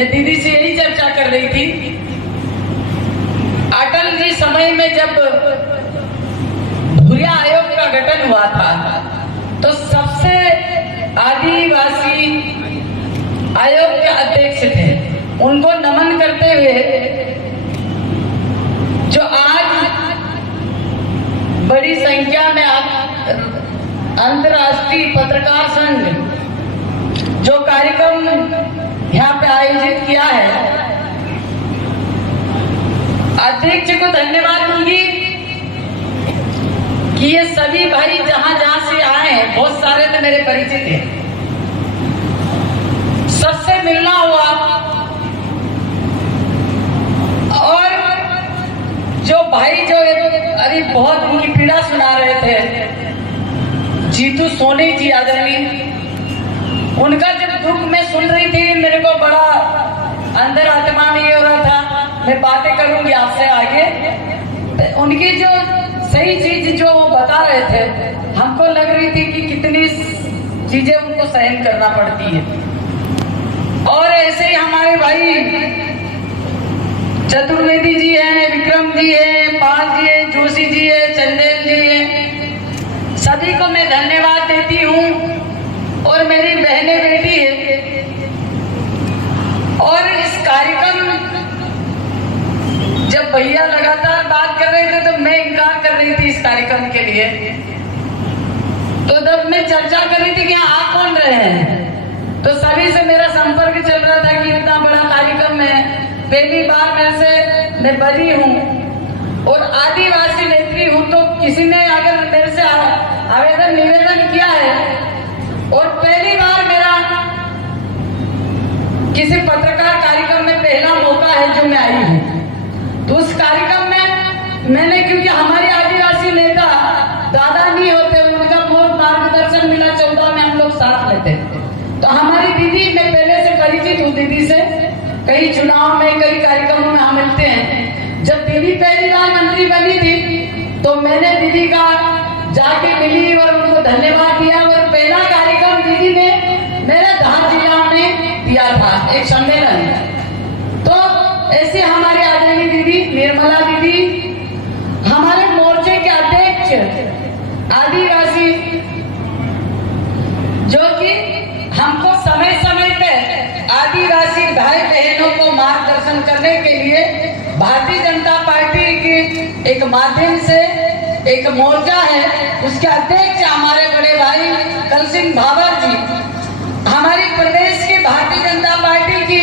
मैं दीदी से यही चर्चा कर रही थी। अटल जी समय में जब भूरिया आयोग का गठन हुआ था तो सबसे आदिवासी आयोग के अध्यक्ष थे। उनको नमन करते हुए जो आज बड़ी संख्या में अंतर्राष्ट्रीय पत्रकार संघ जो कार्यक्रम यहाँ पे आयोजित किया है, अध्यक्ष को धन्यवाद दूंगी कि ये सभी भाई जहां जहां से आए हैं, बहुत सारे तो मेरे परिचित हैं, सबसे मिलना हुआ। और जो भाई जो अभी बहुत उनकी पीड़ा सुना रहे थे, जीतू सोनी जी आदरणीय, उनका जब दुख मैं सुन रही थी, मेरे को बड़ा अंदर आत्मा में ये हो रहा था, मैं बातें करूंगी आपसे आगे। तो उनकी जो सही चीज जो वो बता रहे थे, हमको लग रही थी कि कितनी चीजें उनको सहन करना पड़ती है। और ऐसे ही हमारे भाई चतुर्वेदी जी हैं, विक्रम जी हैं, पाल जी हैं, जोशी जी हैं, चंदेल जी हैं, सभी को मैं धन्यवाद देती हूँ। और मेरी बहने बेटी है। और इस कार्यक्रम जब भैया लगातार बात कर रहे थे तो मैं इनकार कर रही थी इस कार्यक्रम के लिए। तो जब मैं चर्चा कर रही थी कि आ कौन रहे हैं, तो सभी से मेरा संपर्क चल रहा था कि इतना बड़ा कार्यक्रम है, पहली बार मैं बरी हूँ और आदिवासी नेत्री हूँ। तो किसी ने अगर मेरे से आवेदन निवेदन किया है और पहली बार मेरा किसी पत्रकार कार्यक्रम में पहला मौका है जो मैं आई हूँ, तो उस कार्यक्रम में मैंने, क्योंकि हमारे आदिवासी नेता दादा नहीं होते, उनका बहुत मार्गदर्शन मिला, 14 में हम लोग साथ लेते। तो हमारी दीदी, मैं पहले से परिचित हूँ दीदी से, कई चुनाव में कई कार्यक्रमों में हम मिलते हैं। जब दीदी पहली बार मंत्री बनी थी तो मैंने दीदी का जाके मिली और उनको धन्यवाद दिया। और पहला कार्यक्रम दीदी ने मेरे धार जिला में दिया था, एक सम्मेलन। तो ऐसे हमारे आदरणीय दीदी निर्मला दीदी, हमारे मोर्चे के अध्यक्ष आदिवासी, जो कि हमको समय समय पे आदिवासी भाई बहनों को मार्गदर्शन करने के लिए भारतीय जनता पार्टी के एक माध्यम से एक मोर्चा है, उसके अध्यक्ष हमारे बड़े भाई कल सिंह भावर जी, हमारी प्रदेश की भारतीय जनता पार्टी की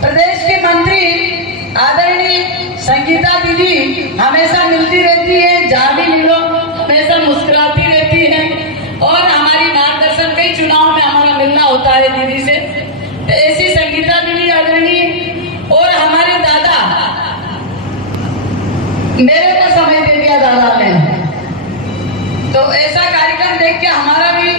प्रदेश के मंत्री आदरणीय संगीता दीदी हमेशा मिलती रहती है, जहाँ भी मिलो हमेशा मुस्कुराती रहती है। और हमारी मार्गदर्शन, कई चुनाव में हमारा मिलना होता है दीदी से। तो ऐसी संगीता दीदी आदरणीय। और हमारे दादा, मेरे को समय दे दिया दादा ने, तो ऐसा कार्यक्रम देख के हमारा भी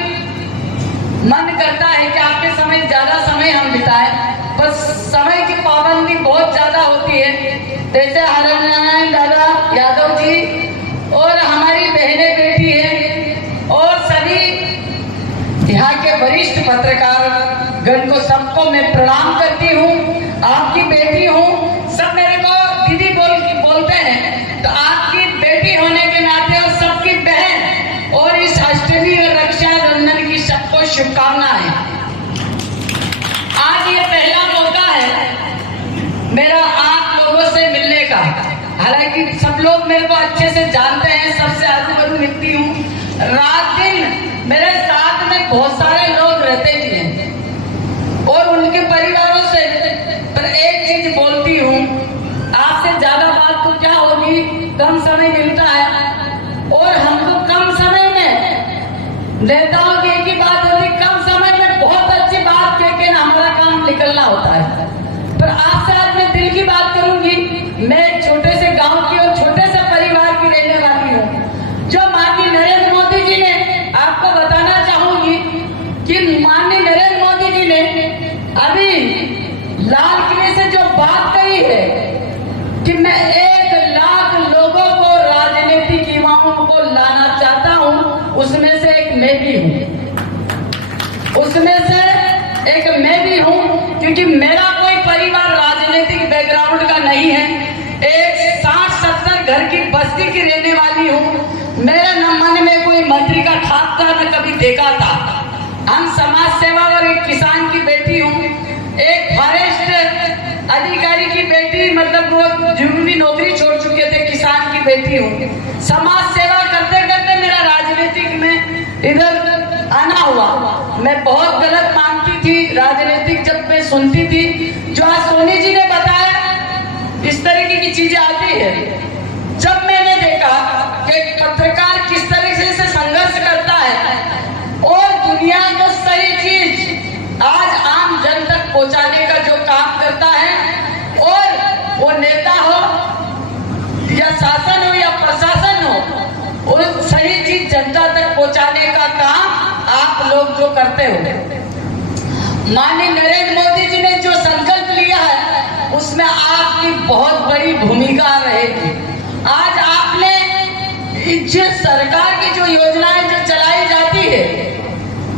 मन करता है कि आपके समय ज्यादा समय हम बिताएं, बस समय की पाबंदी बहुत ज्यादा होती है। जैसे हरिनारायण दादा यादव जी और हमारी बहनें बेटी है और सभी यहाँ के वरिष्ठ पत्रकार गण को, सबको मैं प्रणाम करती हूँ। आपकी बेटी हूँ, सब मेरे को दीदी बोलते हैं, तो आपकी बेटी होने के नाते और सबकी बहन और इस अष्टमी और रक्षाबंधन की सबको शुभकामनाएं। आज ये पहला मौका है मेरा आप लोगों से मिलने का। हालांकि सब लोग मेरे को अच्छे से जानते हैं, सबसे आजू मिलती हूँ, रात दिन मेरे साथ में बहुत सारे लोग रहते भी हैं और उनके परिवारों से। पर एक चीज बोलती हूँ, आपसे ज्यादा बात तो क्या होगी, कम समय मिलता है और हमको कम समय में, नेताओं की एक ही बात होती, कम समय में बहुत अच्छी बात कह के हमारा काम निकलना होता है। पर आपसे आज मैं दिल की बात करूंगी। मैं एक छोटे से गांव की और छोटे से परिवार की रहने वाली हूँ, जो माननीय नरेंद्र मोदी जी ने, आपको बताना चाहूंगी कि माननीय नरेंद्र मोदी जी ने अभी लाल किले से जो बात कही है कि मैं 1 लाख लोगों को, राजनीतिक युवाओं को लाना चाहता हूं, उसमें से एक मैं भी हूं, उसमें से एक मैं भी हूं, क्योंकि मेरा कोई परिवार राजनीतिक बैकग्राउंड का नहीं है, एक 60-70 घर की बस्ती की रहने वाली हूँ। मेरे न मन में कोई मंत्री का ठाक था न कभी देखा था। हम समाज सेवा और एक किसान की बेटी हूँ, एक फॉरेस्ट अधिकारी की बेटी, मतलब वो जरूरी नौकरी छोड़ चुके थे, किसान की बेटी हूँ। समाज सेवा करते करते मेरा राजनीतिक में इधर आना हुआ। मैं बहुत गलत मानती थी राजनीतिक, जब मैं सुनती थी जो आज सोनी जी ने बताया इस तरीके की चीजें आती है। जब मैंने देखा कि एक पत्रकार किस तरीके से संघर्ष करता है और दुनिया को सही चीज आज आम जन तक पहुंचाने का जो काम करता है, और वो नेता हो या शासन हो या प्रशासन हो, उस सही चीज जनता तक पहुंचाने का काम आप लोग जो करते हो। माननीय नरेंद्र मोदी जी ने जो संकल्प लिया है उसमें आपकी बहुत बड़ी भूमिका रहेगी। आज आपने जिस सरकार की जो योजनाएं जो चलाई जाती है,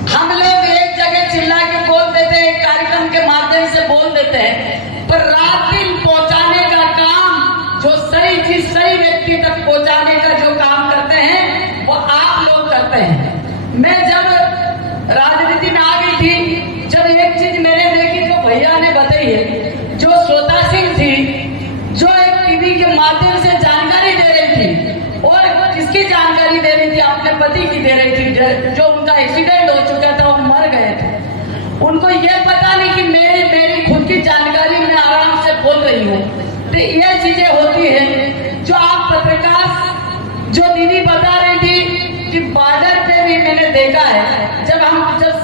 हम लोग एक जगह चिल्ला के बोल देते हैं, कार्यक्रम के माध्यम से बोल देते हैं, पर रात दिन पहुंचाने का काम, जो सही चीज सही व्यक्ति तक पहुंचाने का जो काम करते हैं वो आप लोग करते हैं। मैं जब राजनीति में आ गई थी, जब एक चीज मैंने देखी जो भैया ने बताई है, जो श्रोता सिंह थी जो एक टीवी के माध्यम से जानकारी दे रही थी, और किसकी जानकारी दे रही थी? अपने पति की दे रही थी, जो उनका एक्सीडेंट हो चुका था, वो मर गए थे। उनको ये पता नहीं कि मेरी खुद की जानकारी मैं आराम से बोल रही हूँ। तो ये चीजें होती है जो आप पत्रकार जो दीदी बता रही थी कि बॉर्डर पे भी मैंने देखा है, जब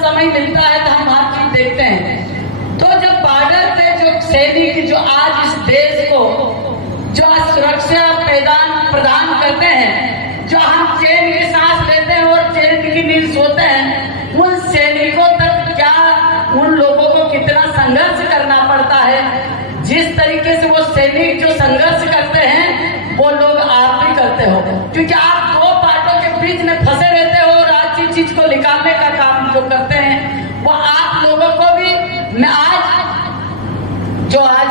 समय मिलता है तो हम हर चीज देखते हैं। तो जब बॉर्डर पे जो सैनिक जो आज इस देश को जो आज सुरक्षा प्रदान करते हैं, जो हम चैन की सांस लेते हैं और चैन की नींद सोते हैं, उन सैनिकों तक क्या, उन लोगों को कितना संघर्ष करना पड़ता है। जिस तरीके से वो सैनिक जो संघर्ष करते हैं वो लोग आप भी करते हो, क्योंकि आप दो पार्टों के बीच में फंसे रहते हो और आज की चीज को निकालने का काम जो करते हैं वो आप लोगों को भी। मैं आज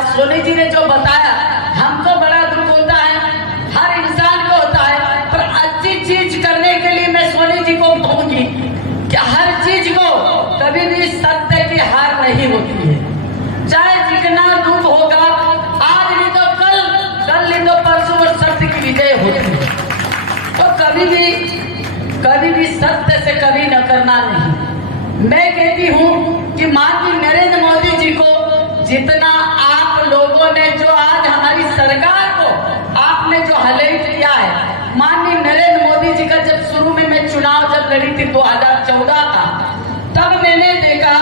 सोनी जी ने जो बताया, हमको बड़ा दुख होता है, हर इंसान को होता है, पर अच्छी चीज करने के लिए मैं सोनी जी को कहूंगी कि हर चीज को कभी भी सत्य की हार नहीं होती है। चाहे जितना दुख होगा, आज नहीं तो कल नहीं तो परसों, और सत्य की विजय होती है। तो कभी भी सत्य से कभी न करना नहीं। मैं कहती हूँ कि माननीय नरेंद्र मोदी जी को जितना आप लोगों ने जो आज हमारी सरकार को आपने जो हाईलाइट किया है, माननीय नरेंद्र मोदी जी का जब शुरू में मैं चुनाव जब लड़ी थी 2014 का, तब मैंने देखा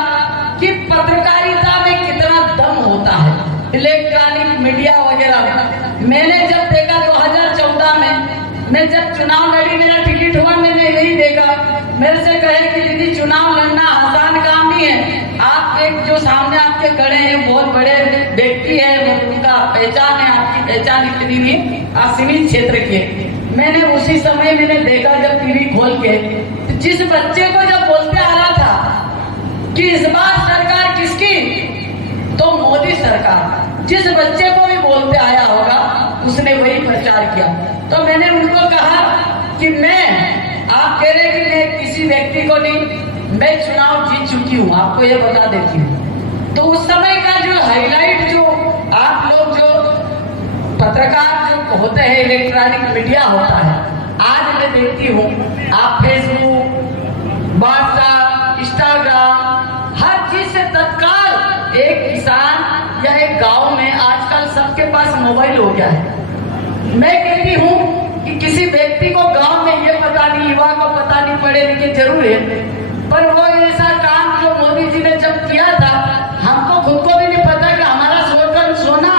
कि पत्रकारिता में कितना दम होता है, इलेक्ट्रॉनिक मीडिया वगैरह में। मैंने जब देखा 2014 में मैं जब चुनाव लड़ी, मेरा टिकट हुआ, मैंने यही देखा, मेरे से कहे कि दीदी चुनाव लड़ना आसान काम नहीं है, आप एक जो सामने आपके खड़े हैं बहुत बड़े व्यक्ति है, उनका पहचान है, आपकी पहचान इतनी नहीं, आप सीमित क्षेत्र के। मैंने उसी समय मैंने देखा जब टीवी खोल के, जिस बच्चे को जब बोलते आ रहा था कि इस बार सरकार किसकी, तो मोदी सरकार, जिस बच्चे को भी बोलते आया होगा उसने वही प्रचार किया। तो मैंने उनको कहा कि आप कह रहे कि मैं किसी व्यक्ति को नहीं, मैं चुनाव जीत चुकी हूँ, आपको ये बता देती हूँ। तो उस समय का जो हाईलाइट जो आप लोग जो पत्रकार जो होते हैं, इलेक्ट्रॉनिक मीडिया होता है, आज मैं देखती हूँ आप फेसबुक, व्हाट्सएप, इंस्टाग्राम, हर चीज से तत्काल एक किसान या एक गांव में आजकल सबके पास मोबाइल हो गया है। मैं कहती हूँ कि किसी व्यक्ति को गांव में ये पता नहीं, युवा को पता नहीं, पढ़े लिखे जरूर है, पर वो ऐसा काम जो मोदी जी ने जब किया था, हमको खुद को भी नहीं पता कि हमारा सोना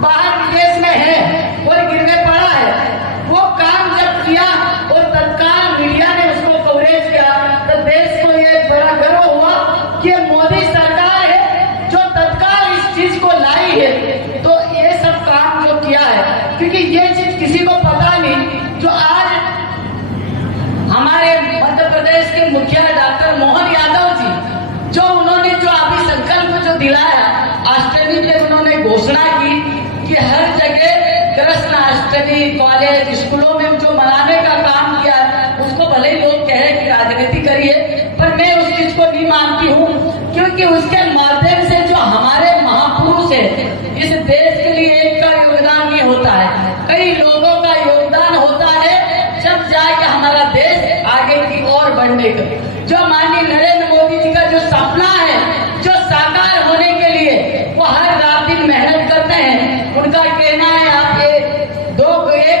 बाहर विदेश में है और गिरने पड़ा है। वो काम जब किया और तत्काल मीडिया ने उसको कवरेज किया, तो देश को ये बड़ा गर्व हुआ कि मोदी सरकार है जो तत्काल इस चीज को लाई है। तो ये सब काम जो किया है, क्योंकि ये चीज किसी को पता नहीं, जो आज हमारे मध्य प्रदेश के मुखिया डॉक्टर मोहन यादव जी, जो उन्होंने जो अभी संकल्प जो दिलाया, ऑस्ट्रेलिया में उन्होंने घोषणा की कि हर जगह कृष्णाष्टमी कॉलेज स्कूलों में जो मनाने का काम किया उसको भले ही लोग कहे कि राजनीति करिए, पर मैं उस चीज को नहीं मानती हूँ, क्योंकि उसके माध्यम से जो हमारे महापुरुष है इस देश के लिए एक का योगदान नहीं होता है, कई लोगों का योगदान होता है, जब जाके हमारा देश आगे की ओर बढ़ने का। जो माननीय नरेंद्र मोदी जी का जो सपना है जो साकार होने के लिए वो हर रात दिन मेहनत करते हैं। उनका कहना है आप एक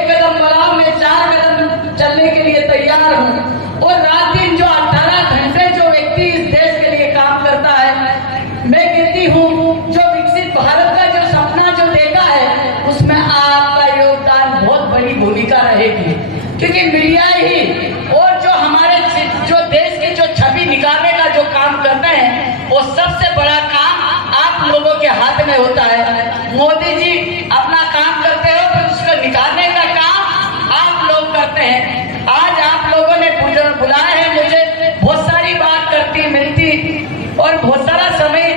कदम बढ़ाओ, मैं 4 कदम चलने के लिए तैयार हूँ। और रात दिन जो 18 घंटे जो व्यक्ति इस देश के लिए काम करता है, मैं कहती हूँ जो विकसित भारत का जो सपना जो देखा है उसमें आपका योगदान बहुत बड़ी भूमिका रहेगी, क्योंकि मीडिया ही और जो हमारे जो देश की जो छवि निकालने का जो काम करते हैं वो सबसे बड़ा काम आप लोगों के हाथ में होता है। मोदी जी अपना काम करते हो पर उसको निकालने का काम आप लोग करते हैं। आज आप लोगों ने बुलाया है मुझे, बहुत सारी बात करती मिलती और बहुत सारा समय,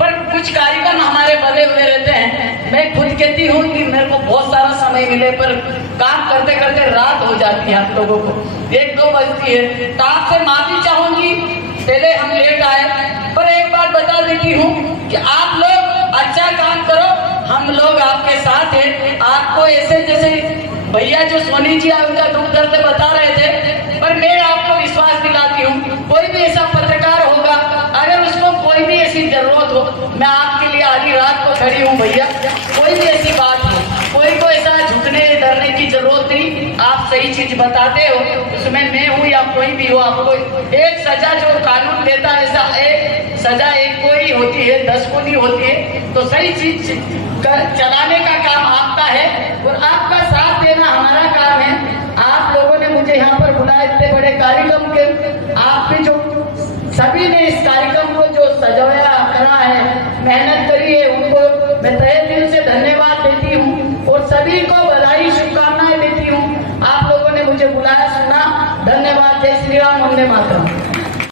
पर कुछ कार्यक्रम हमारे बने हुए रहते हैं। मैं खुद कहती हूँ कि मेरे को बहुत सारा समय मिले पर काम करते करते रात हो जाती है, आप लोगों को 1-2 बजती है, तो आपसे माफी चाहूंगी पहले हम लेट आए। पर एक बात बता देती हूँ कि आप लोग अच्छा काम करो, हम लोग आपके साथ हैं। आपको ऐसे जैसे भैया जो सोनी जी उनका दुख दर्द बता रहे थे, पर मैं आपको विश्वास दिलाती हूँ कोई भी ऐसा पत्रकार होगा, अगर उसको कोई भी ऐसी जरूरत हो, मैं आपके लिए आधी रात को खड़ी हूँ भैया। कोई भी ऐसी बात हो, कोई को ऐसा झुकने डरने की जरूरत नहीं, आप सही चीज बताते हो, उसमें मैं हूँ या कोई भी हो, आपको एक सजा जो कानून देता है ऐसा एक सजा एक को ही होती है, 10 को नहीं होती है। तो सही चीज चलाने का काम आपका है और आपका साथ देना हमारा काम है। आप लोगों ने मुझे यहाँ पर बुलाया इतने बड़े कार्यक्रम के, आपने जो सभी ने इस कार्यक्रम को जो सजाया करा है, मेहनत करी है, उनको मैं तहे दिल से धन्यवाद देती हूँ और सभी को बधाई शुभकामनाएं देती हूँ। आप लोगों ने मुझे बुलाया, सुना, धन्यवाद। जय श्री राम, वंदे मातरम।